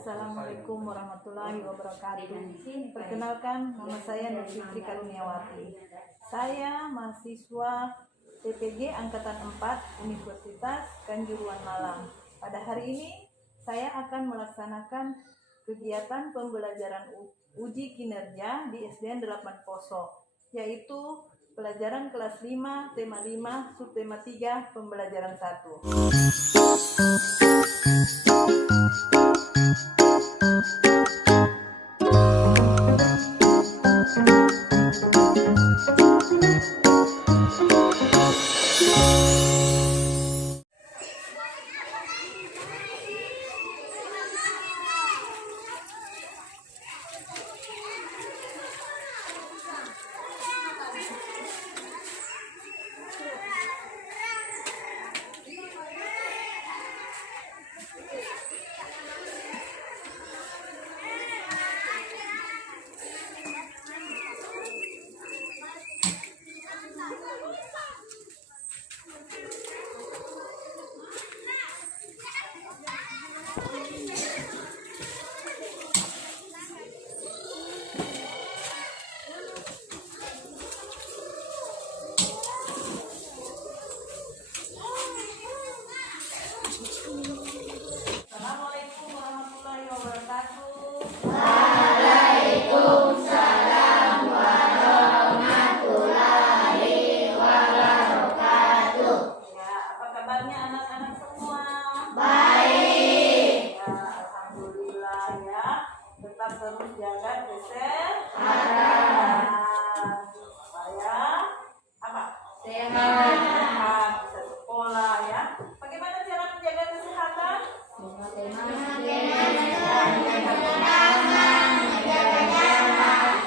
Assalamualaikum warahmatullahi wabarakatuh. Perkenalkan, nama saya Nur Fitri Karuniawati. Saya mahasiswa TPG Angkatan 4 Universitas Kanjuruhan Malang. Pada hari ini saya akan melaksanakan kegiatan pembelajaran uji kinerja di SDN 8 Poso, yaitu pelajaran kelas 5, tema 5, subtema 3, pembelajaran 1. Assalamualaikum warahmatullahi wabarakatuh. Waalaikumsalam warahmatullahi wabarakatuh. Ya, apa kabarnya anak-anak semua? Baik. Ya, alhamdulillah ya. Tetap terus jaga Sehat. Supaya apa? Sehat. Sehat, bisa sekolah ya. Bagaimana cara menjaga kesehatan?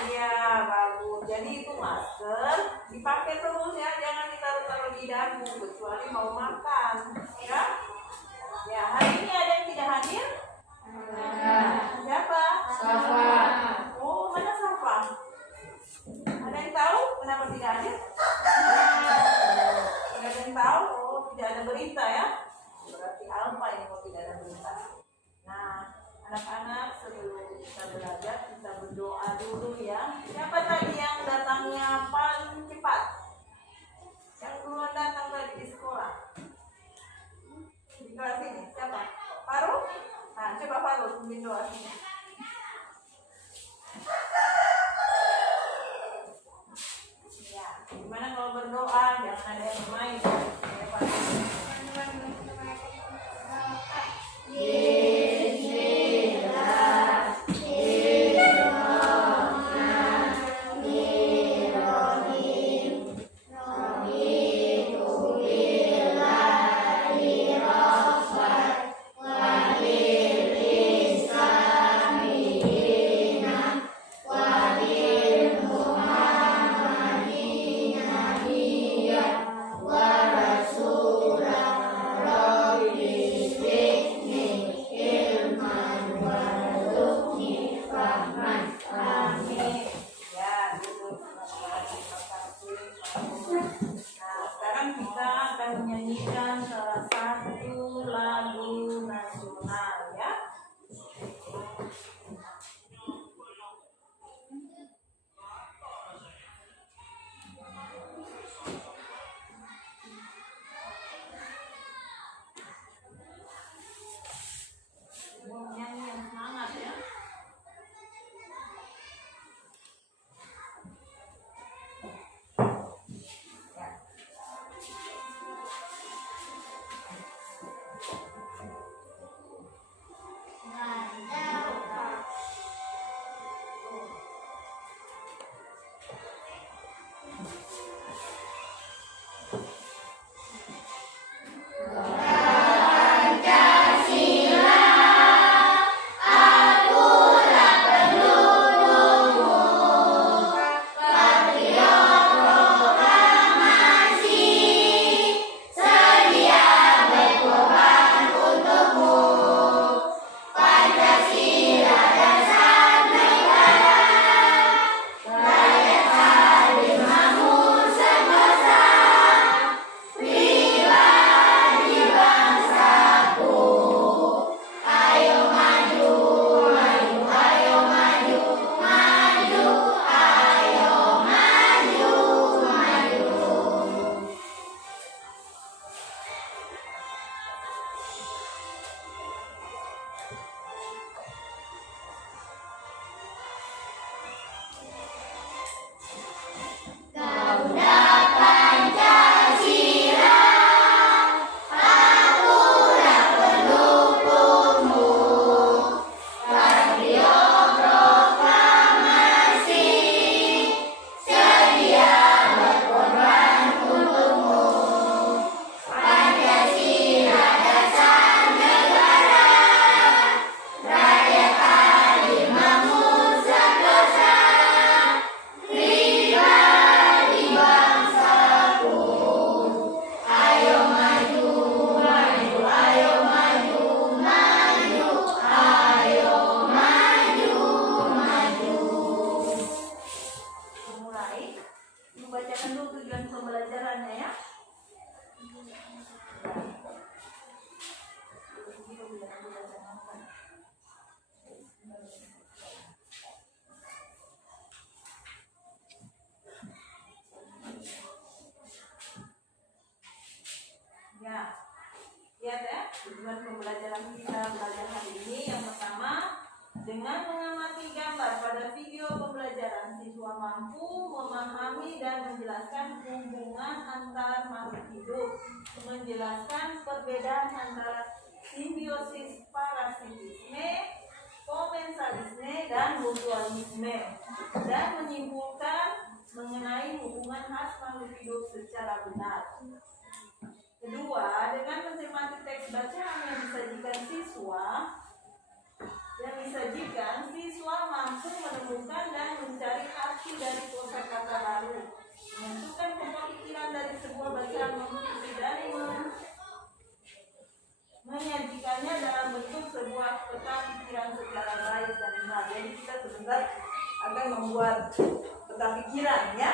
Iya, bagus. Jadi itu masker dipakai terus ya, jangan ditaruh-taruh di dagu kecuali mau makan, ya. Ya, hari ini ada yang tidak hadir? Siapa? Safa. Oh, mana Safa? Ada yang tahu kenapa tidak hadir? Tidak ada yang tahu? Oh, tidak ada berita ya? Berarti apa ini kalau tidak ada berita? Nah, anak-anak sebelum kita belajar kita berdoa dulu ya. Siapa tadi yang datangnya paling cepat? Yang duluan datang tadi di sekolah? Di kelas ini siapa? Faruk? Nah, coba Faruk pimpin doa sini. Ya, gimana kalau berdoa? Jangan ada yang main. Ya, Faruk. dan menjelaskan hubungan antar makhluk hidup, menjelaskan perbedaan antara simbiosis, parasitisme, komensalisme, dan mutualisme, dan menyimpulkan mengenai hubungan khas makhluk hidup secara benar. Kedua, dengan mencermati teks bacaan yang disajikan siswa mampu menemukan dan mencari arti dari kosakata baru, menentukan pokok pikiran dari sebuah bacaan mengikuti dan menyajikannya dalam bentuk sebuah peta pikiran secara baik dan benar. Jadi kita sebentar akan membuat peta pikiran, ya.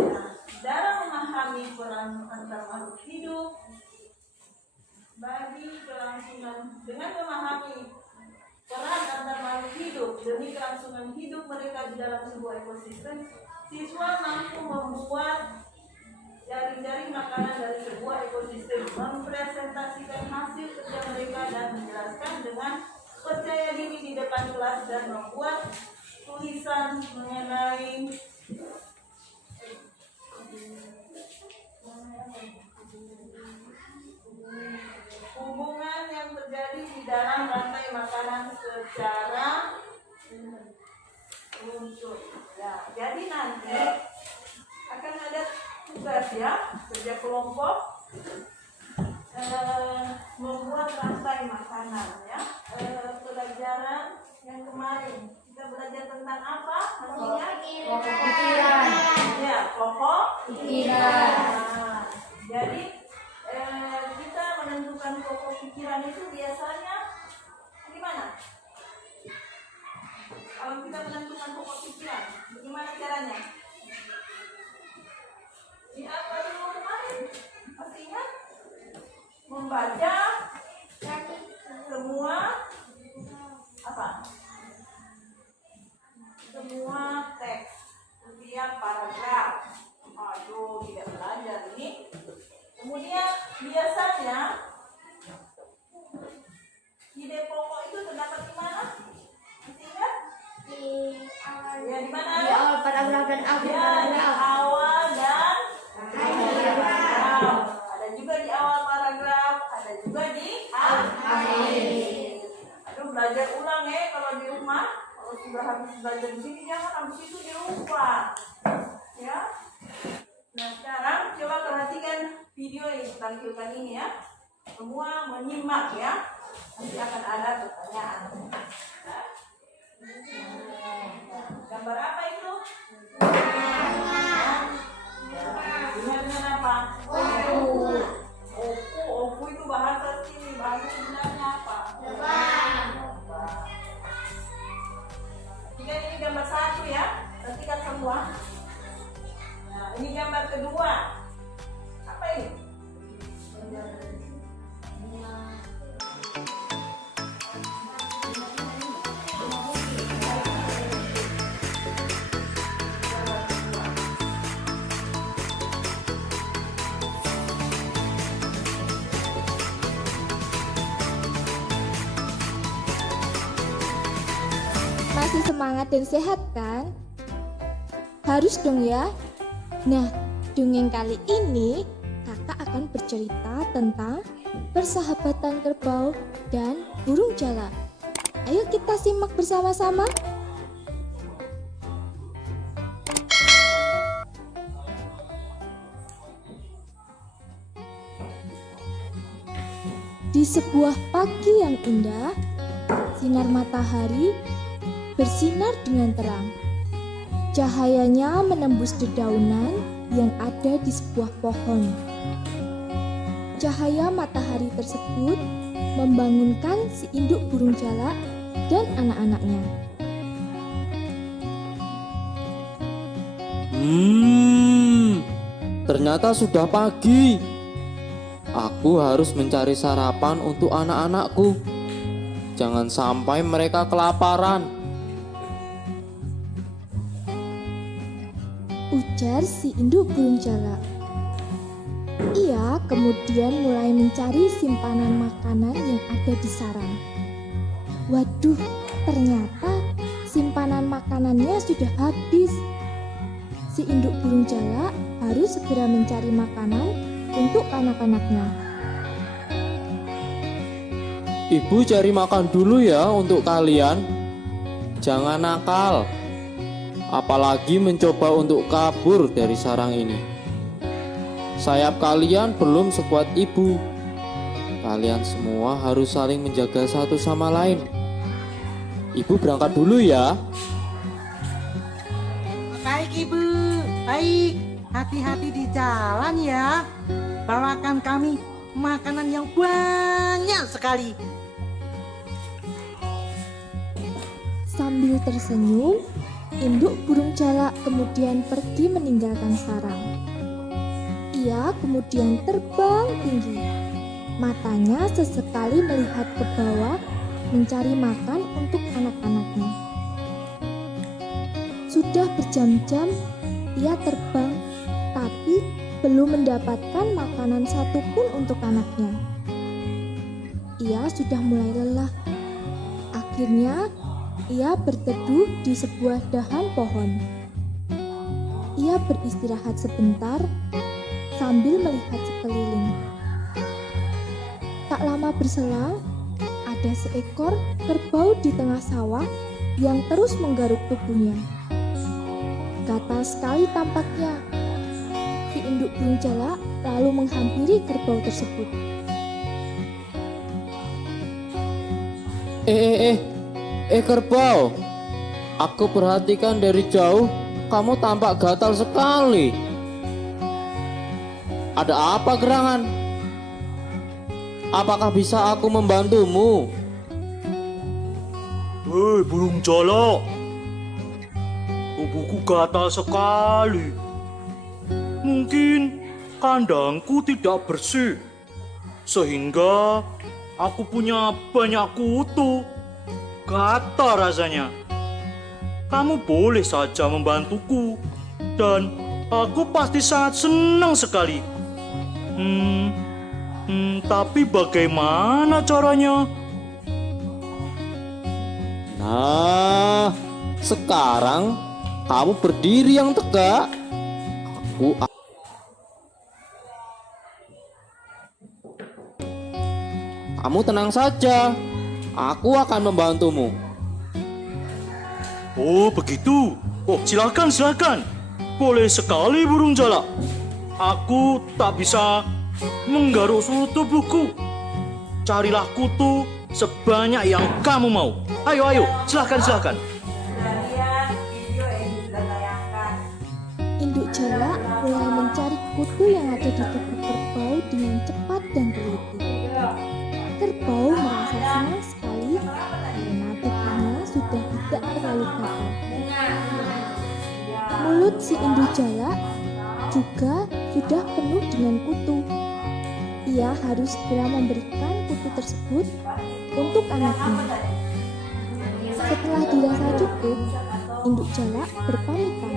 Nah, dalam memahami peran antar makhluk hidup bagi kelangsungan, dengan memahami peran antar makhluk hidup demi kelangsungan hidup mereka di dalam sebuah ekosistem, siswa mampu membuat jaring-jaring makanan dari sebuah ekosistem, mempresentasikan hasil kerja mereka dan menjelaskan dengan percaya diri di depan kelas dan membuat tulisan mengenai hubungan yang terjadi di dalam rantai makanan secara runsut. Ya, jadi nanti akan ada tugas, ya, kerja kelompok membuat rantai makanan, ya. Pelajaran yang kemarin kita belajar tentang apa? Maksudnya Pokok pikiran. ya, pokok Pikiran. Nah, jadi kita menentukan pokok pikiran itu biasanya gimana? Kalau kita menentukan pokok pikiran, bagaimana caranya? Di apa dulu kemarin? Masih ingat? Membaca semua apa? Semua teks, setiap paragraf. Aduh, tidak belajar ini. Kemudian biasanya ide pokok itu terdapat di mana? Masih ingat? Ya, di mana? Di awal paragraf dan akhir Ya, di paragraf. awal dan Akhir. paragraf. Ada juga di awal paragraf, ada juga di akhir. Aduh, belajar ulang, ya, kalau di rumah. Kalau sudah habis belajar di sini, jangan habis itu dilupa. Ya. Nah, sekarang coba perhatikan video yang ditampilkan ini, ya. Semua menyimak, ya. Nanti akan ada pertanyaan. Nah, gambar apa itu? Dengan apa? Oku itu bahasa sini. Bahasa sebenarnya apa? Ini gambar satu, ya. Perhatikan semua. Nah, ini gambar kedua. Apa ini? Masih semangat dan sehat kan? Harus dong ya. Nah, dongeng kali ini kakak akan bercerita tentang persahabatan kerbau dan burung jalak. Ayo kita simak bersama-sama. Di sebuah pagi yang indah, sinar matahari bersinar dengan terang. Cahayanya menembus dedaunan yang ada di sebuah pohon. Cahaya matahari tersebut membangunkan si induk burung jalak dan anak-anaknya. Ternyata sudah pagi. Aku harus mencari sarapan untuk anak-anakku. Jangan sampai mereka kelaparan. Ujar si induk burung jalak. Ia kemudian mulai mencari simpanan makanan yang ada di sarang. Waduh, ternyata simpanan makanannya sudah habis. si induk burung jalak harus segera mencari makanan untuk anak-anaknya. Ibu cari makan dulu ya untuk kalian. Jangan nakal. Apalagi mencoba untuk kabur dari sarang ini. Sayap kalian belum sekuat ibu. Kalian semua harus saling menjaga satu sama lain. Ibu berangkat dulu ya. Baik Ibu, baik. Hati-hati di jalan ya. Bawakan kami makanan yang banyak sekali. Sambil tersenyum, induk burung jalak kemudian pergi meninggalkan sarang. Ia kemudian terbang tinggi. Matanya sesekali melihat ke bawah mencari makan untuk anak-anaknya. Sudah berjam-jam ia terbang, tapi belum mendapatkan makanan satupun untuk anaknya. Ia sudah mulai lelah. Akhirnya ia berteduh di sebuah dahan pohon. Ia beristirahat sebentar sambil melihat sekeliling. Tak lama berselang, ada seekor kerbau di tengah sawah yang terus menggaruk tubuhnya. Gatal sekali tampaknya. Si induk burung jalak lalu menghampiri kerbau tersebut. Kerbau, aku perhatikan dari jauh, kamu tampak gatal sekali. Ada apa gerangan? Apakah bisa aku membantumu? Hei burung jalak, tubuhku gatal sekali. Mungkin kandangku tidak bersih, sehingga aku punya banyak kutu. Gatal rasanya. Kamu boleh saja membantuku, dan aku pasti sangat senang sekali. Tapi bagaimana caranya? Nah, sekarang kamu berdiri yang tegak. Kamu tenang saja. Aku akan membantumu. Oh begitu. Oh silakan. Boleh sekali burung jalak. Aku tak bisa menggaruk seluruh tubuhku. Carilah kutu sebanyak yang kamu mau. Ayo, silakan. Sudah lihat video yang sudah tayangkan. Induk jalak mulai mencari kutu yang ada di tubuh kerbau dengan cepat dan teliti. Kerbau merasa senang sekali karena tubuhnya sudah tidak terlalu gatal. Mulut si induk jalak juga sudah penuh dengan kutu. Ia harus segera memberikan kutu tersebut untuk anaknya. Setelah dirasa cukup, induk jalak berpamitan.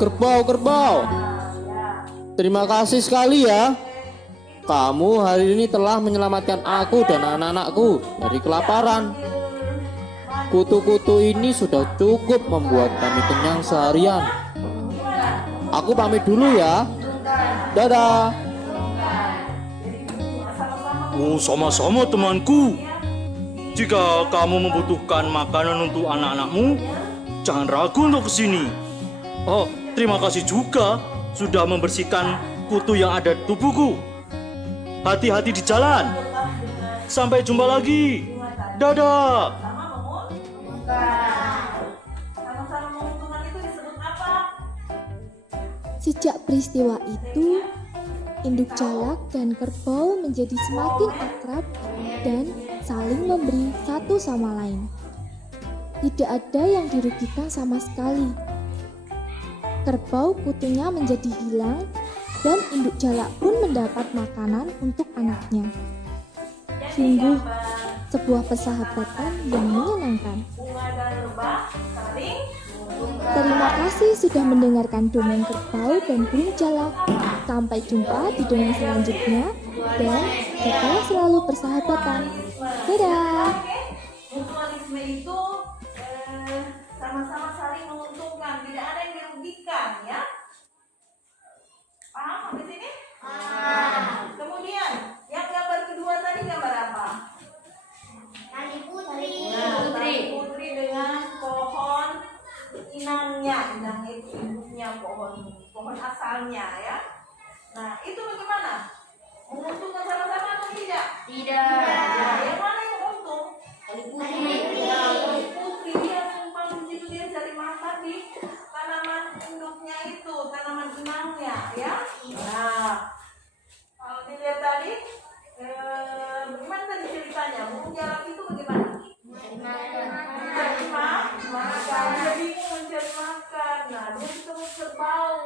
Kerbau, terima kasih sekali ya. Kamu hari ini telah menyelamatkan aku dan anak-anakku dari kelaparan. Kutu-kutu ini sudah cukup membuat kami kenyang seharian. Aku pamit dulu ya. Dadah. Oh sama-sama temanku. Jika kamu membutuhkan makanan untuk anak-anakmu, jangan ragu untuk kesini. Oh, terima kasih juga sudah membersihkan kutu yang ada di tubuhku. Hati-hati di jalan. Sampai jumpa lagi. Dadah. Sama-sama menguntungkan itu disebut apa? Sejak peristiwa itu, induk jalak dan kerbau menjadi semakin akrab dan saling memberi satu sama lain. Tidak ada yang dirugikan sama sekali. Kerbau kutunya menjadi hilang dan induk jalak pun mendapat makanan untuk anaknya. Sungguh sebuah persahabatan yang menyenangkan. Bunga dan lebah saling Terima kasih sudah mendengarkan dongeng kerbau dan burung jalak. Sampai jumpa di dongeng selanjutnya dan jagalah selalu persahabatan. Dadah. mutualisme itu sama-sama saling menguntungkan, tidak ada yang dirugikan ya. Paham sampai sini? Kemudian yang gambar kedua tadi gambar apa? Tali putri. Tali putri dengan pohon inangnya itu induknya pohon asalnya ya. Nah itu bagaimana? Menguntungkan sama-sama atau tidak? Tidak. Nah, yang mana yang untung? Tali Tali putri dia numpang di situ, dia cari makan di tanaman induknya itu, tanaman inangnya ya. Nah kalau dilihat tadi bagaimana tadi ceritanya? Burung jalak itu bagaimana? Mencari makan, dia bingung mencari makan. Nah, dia ketemu kerbau.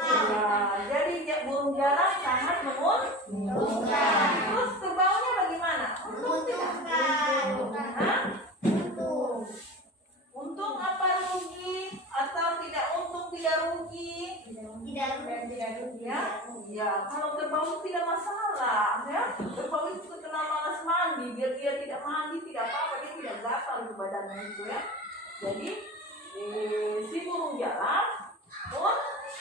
Nah, jadi burung jalak sangat menguntungkan. Terus kerbaunya bagaimana? Untung tidak? Hah? Untung apa rugi? Atau tidak untung tidak rugi? Tidak rugi. Ya, kalau kerbau tidak masalah, ya. Kerbau itu terkenal malas mandi, biar dia tidak mandi tidak apa-apa, dia tidak gatal di badannya itu ya. Jadi si burung jalak pun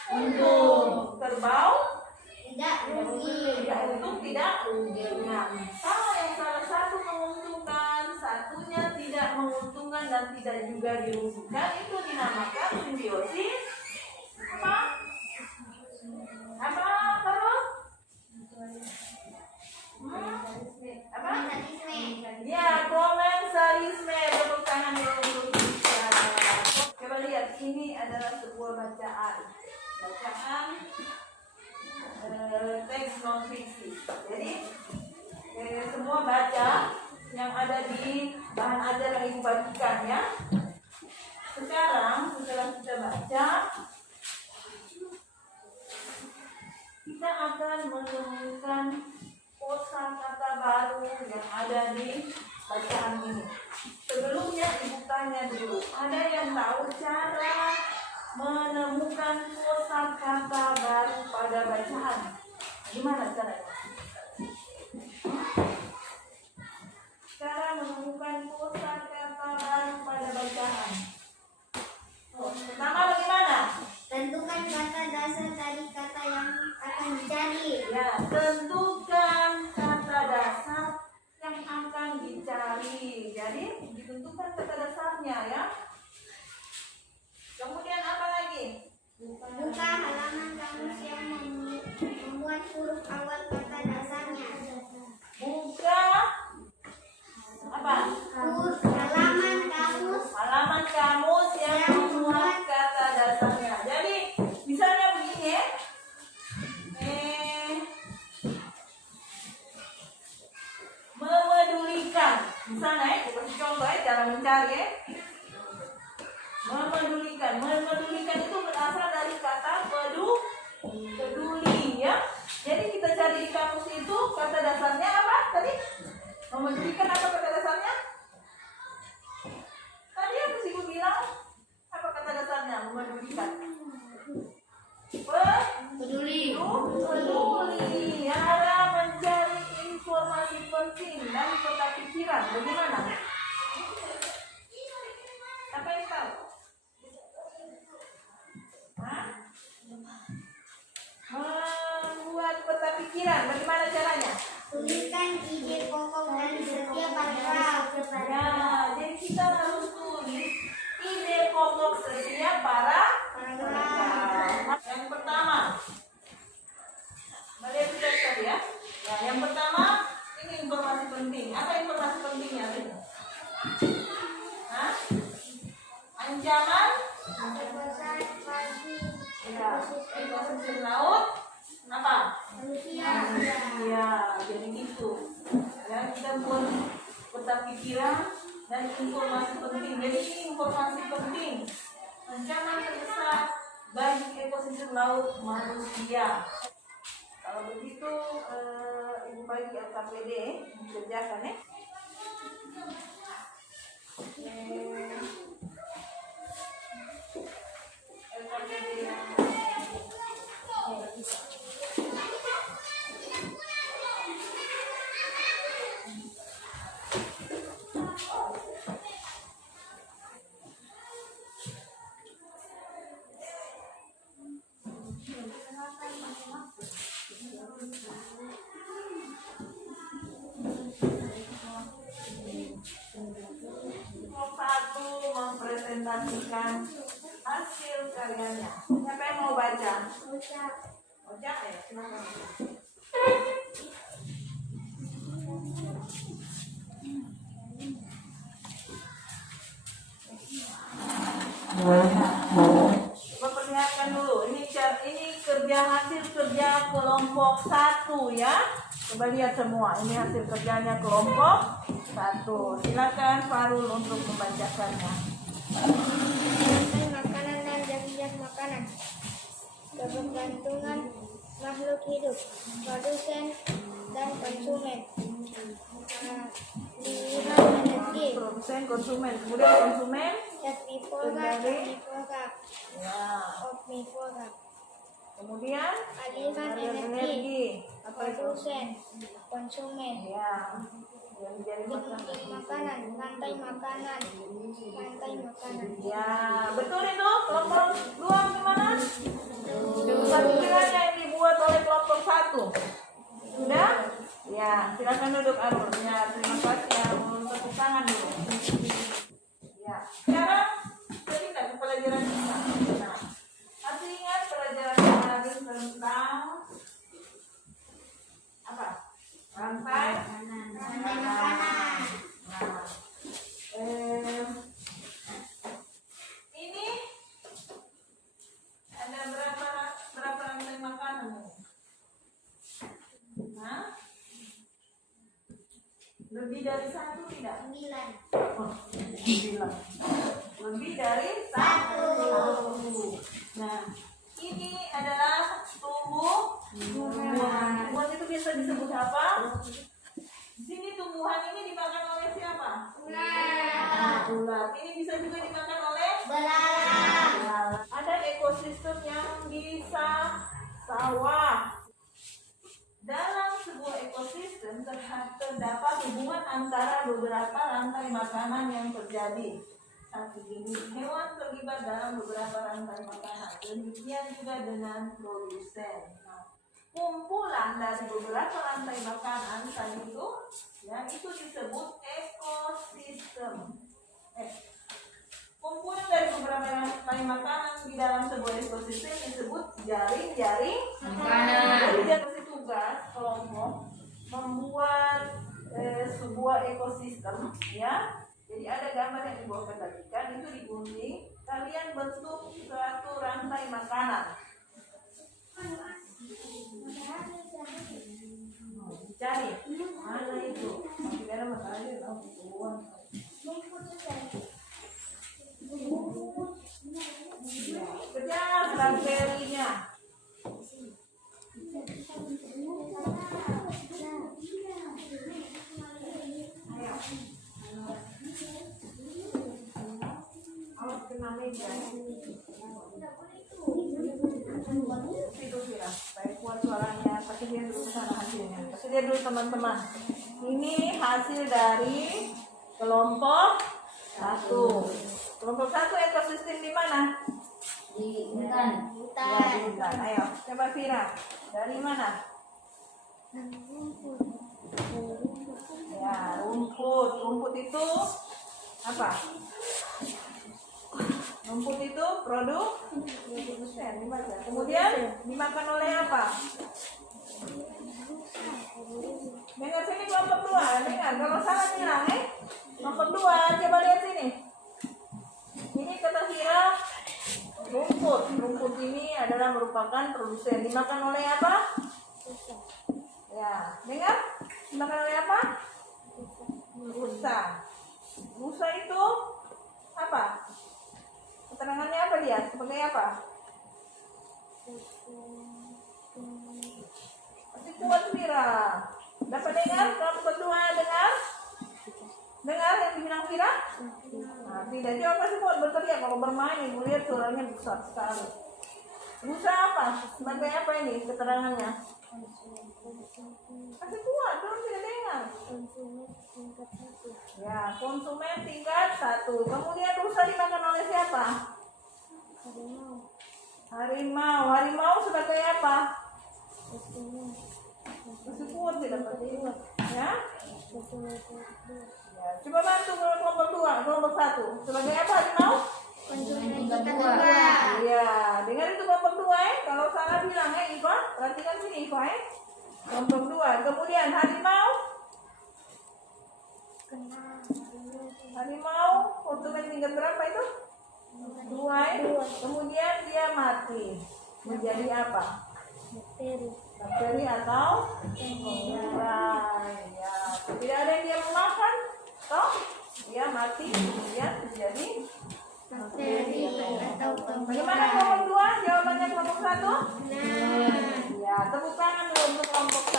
untung, kerbau Tidak rugi. tidak untung tidak rugi. Nah, kalau yang salah satu menguntungkan, satunya tidak menguntungkan dan tidak juga dirugikan, itu dinamakan simbiosis apa terus? Apa? Ya, komensalisme. Tepuk tangan dulu untuk kita. Coba lihat, ini adalah sebuah bacaan teks non fiksi. Jadi semua baca yang ada di bahan ajar yang ibu bagikan ya. Sekarang setelah kita baca, kita akan menemukan kosakata baru yang ada di bacaan ini. Sebelumnya ibu tanya dulu, ada yang tahu cara menemukan kosakata baru pada bacaan? Gimana caranya? Cara menemukan kosakata baru pada bacaan. Pertama bagaimana? Tentukan kata dasar dari kata yang akan dicari. Ya, tentukan kata dasar yang akan dicari. Jadi, ditentukan kata dasarnya ya. Kemudian apa lagi? Buka halaman kamus yang membuat huruf awal kata dasarnya. Buka apa? Halaman kamus yang memuat kata dasarnya. Jadi, misalnya begini ya. Memedulikan. Misalnya ya, kita kasih contoh ya, cara mencari ya. Memedulikan itu berasal dari kata peduli ya. Jadi kita cari di kamus itu kata dasarnya apa tadi? Memedulikan apa kata dasarnya? Tadi apa sih ibu bilang? Apa kata dasarnya memedulikan? peduli. Peduli. Cara mencari informasi penting dan peta pikiran. Bagaimana? Apa yang tahu? Hah? Membuat peta pikiran. Bagaimana caranya? Tuliskan ide pokok dari setiap paragraf. Ya, jadi kita harus tulis ide pokok setiap paragraf. Yang pertama, mari kita lihat ya. Ya, yang pertama ini informasi penting. Apa informasi pentingnya? Hah? Ancaman? Ya, ekosistem laut. Apa? Iya, jadi gitu. Ya, kita buat peta pikiran dan informasi penting. Jadi ini informasi penting. Ancaman terbesar bagi ekosistem laut manusia. Kalau begitu, ibu bagi LKPD dikerjakan ya. LKPD yang perhatikan hasil karyanya. Siapa yang mau baca? Oja, ya silakan. Coba perlihatkan dulu. Ini kerja hasil kerja kelompok 1 ya. Coba lihat semua. Ini hasil kerjanya kelompok 1. Silakan Farul untuk membacakannya. Makanan dan zat-zat makanan. Kebergantungan makhluk hidup, produsen dan konsumen. Pilihan energi. Produsen, konsumen. Kemudian konsumen. Herbivora, omnivora, Ya. omnivora. Kemudian Aliran energi. energi. Apa itu? Produsen, konsumen. Ya. Yang menjadi makanan. Lingkungan makanan, rantai makanan, rantai makanan. Ya, betul itu. Kelompok 2 gimana? Satu pikiran yang dibuat oleh kelompok 1. Sudah? Ya, silakan duduk Arul. Ya, terima kasih ya. Untuk tepuk tangan dulu. Ya, sekarang kita ke pelajaran kita. Nah, masih ingat pelajaran kemarin tentang apa? Rantai makanan. Nah, ini ada berapa rantai makanan? Hah? Lebih dari 1 tidak? 9. Oh, 9. Lebih dari 1. Nah, ini adalah tumbuhan. Tumbuhan itu biasa disebut apa? Di sini tumbuhan ini dimakan oleh siapa? Ular. Ular. Ini bisa juga dimakan oleh Belalang. ada ekosistem yang bisa sawah. Dalam sebuah ekosistem terdapat hubungan antara beberapa rantai makanan yang terjadi. Satu jenis hewan terlibat dalam beberapa rantai makanan. Demikian juga dengan produsen. Nah, kumpulan dari beberapa rantai makanan tadi itu, ya itu disebut ekosistem. Kumpulan dari beberapa rantai makanan di dalam sebuah ekosistem disebut jaring-jaring makanan. Jadi dia kasih tugas kelompok membuat sebuah ekosistem, ya. Jadi ada gambar yang dibawakan tadi kan, itu digunting. Kalian bentuk suatu rantai makanan. Cari mana itu? Kira makanannya tahu. Kejar strawberry-nya. Ayo. Awas kena meja. Itu Vira, supaya kuat suaranya. Kasih dia dulu sana hasilnya. Kasih dia dulu teman-teman. Ini hasil dari kelompok 1. Kelompok 1 ekosistem di mana? Di Ya, hutan. di hutan. Ayo, coba Vira. Dari mana? Ya, rumput. Rumput itu apa? Rumput itu produsen. Dibaca. Kemudian dimakan oleh apa? Dengar sini kelompok 2. Dengar, kalau salah bilang kelompok 2, coba lihat sini. Ini kata Vira rumput. Rumput ini adalah merupakan produsen. Dimakan oleh apa? Ya, dengar? Dimakan oleh apa? Rusa. Rusa itu apa? Keterangannya apa dia? Sebagai apa? Masih kuat Vira. Dapat dengar? Kelompok kedua dengar? Dengar yang dibilang Vira? Nah, tidak. Coba masih kuat berteriak kalau bermain. Ibu lihat suaranya besar sekali. Rusa apa? Sebagai apa ini keterangannya? Masih kuat, belum tidak dengar. Ya, konsumen tingkat 1. Kemudian rusa dimakan oleh siapa? Harimau. Harimau sebagai apa? Masih kuat tidak dapat ya? Ya, coba bantu kelompok 2, kelompok 1. Sebagai apa harimau? Konsumsi kedua. Iya, dengar itu kelompok 2 ya. Kalau salah bilang ya Iva, perhatikan sini Iva ya. Kelompok 2. Kemudian harimau. Harimau konsumen tingkat berapa itu? 2 ya. Kemudian dia mati. Menjadi apa? Bakteri atau kuman. Ya, tidak ada yang dia mau makan. Toh, dia mati kemudian menjadi Bakteri atau bagaimana kelompok 2? Jawabannya kelompok 1? Nah, Ya, tepuk tangan dulu untuk kelompok 1.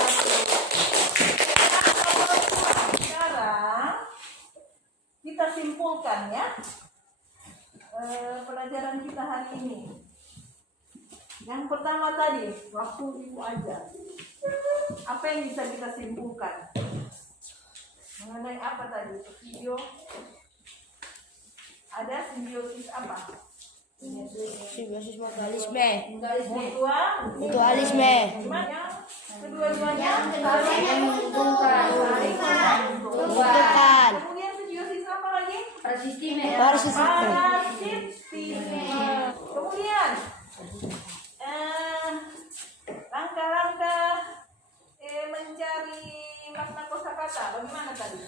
Sekarang kita simpulkan ya pelajaran kita hari ini. Yang pertama tadi, waktu itu aja. Apa yang bisa kita simpulkan? Mengenai apa tadi? Video. Ada simbiosis apa? Simbiosis mutualisme. Mutualisme. Yang kedua-duanya saling menguntungkan. Kemudian simbiosis apa lagi? Parasitisme. Kemudian langkah-langkah mencari makna kosakata bagaimana tadi?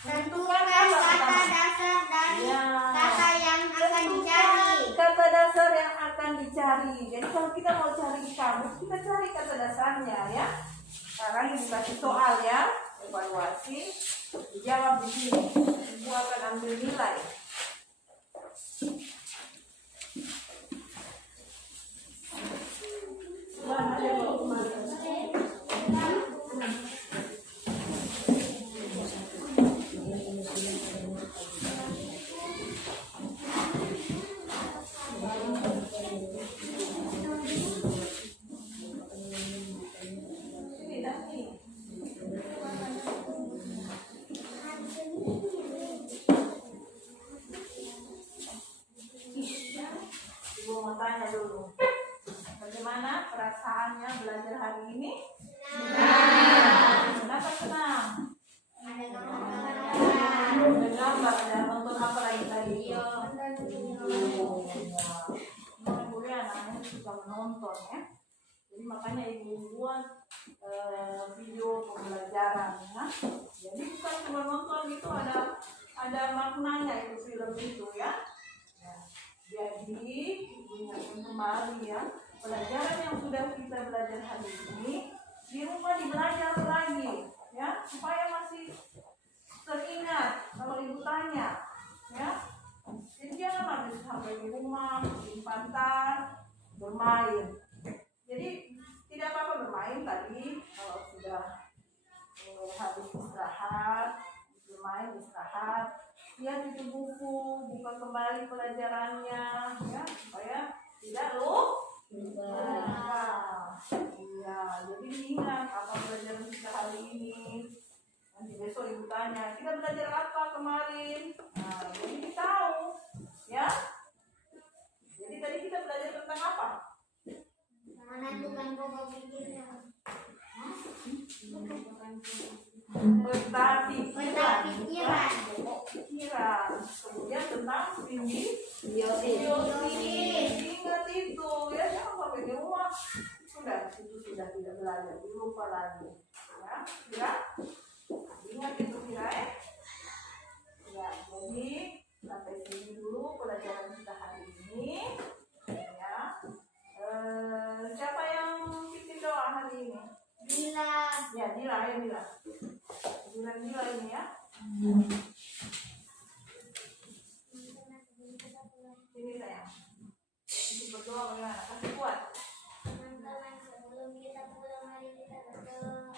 tentukan kata dasar dari kata yang akan dicari. Kata dasar yang akan dicari. Jadi kalau kita mau cari di kamus, kita cari kata dasarnya ya. Sekarang dikasih soal ya, evaluasi, dijawab di sini. Ibu akan ambil nilai. Ibu mau tanya dulu, bagaimana perasaannya belajar hari ini? Kenapa senang? Ada gambar, ada nonton apa lagi tadi? Boleh anaknya suka menonton ya. Jadi makanya ibu buat video pembelajaran ya. Jadi bukan cuma nonton, itu ada maknanya itu film itu ya. Jadi ingatkan kembali ya, pelajaran yang sudah kita belajar hari ini di rumah dibelajar lagi ya, supaya masih teringat kalau ibu tanya ya. Jadi jangan habis sampai di rumah simpan tas bermain. Jadi tidak apa-apa bermain tadi kalau sudah habis istirahat, bermain istirahat. Ya, itu buku, buka kembali pelajarannya ya, supaya tidak lupa. Iya, jadi ingat apa pelajaran kita hari ini. Nanti besok ibu tanya, kita belajar apa kemarin? Nah, jadi kita tahu ya. Jadi tadi kita belajar tentang apa? Menentukan pokok pikirnya. Peta pikiran. Kemudian tentang simbiosis. Ingat itu ya, jangan sampai di rumah sudah tidak belajar, lupa lagi ya. Ingat itu ya. Jadi sampai sini dulu pelajaran kita hari ini ya. Siapa yang bikin doa hari ini? Bila Dila ini ya. Ini sayang. Ini berdoa bagaimana? Kasih kuat. teman-teman sebelum kita pulang, mari kita berdoa.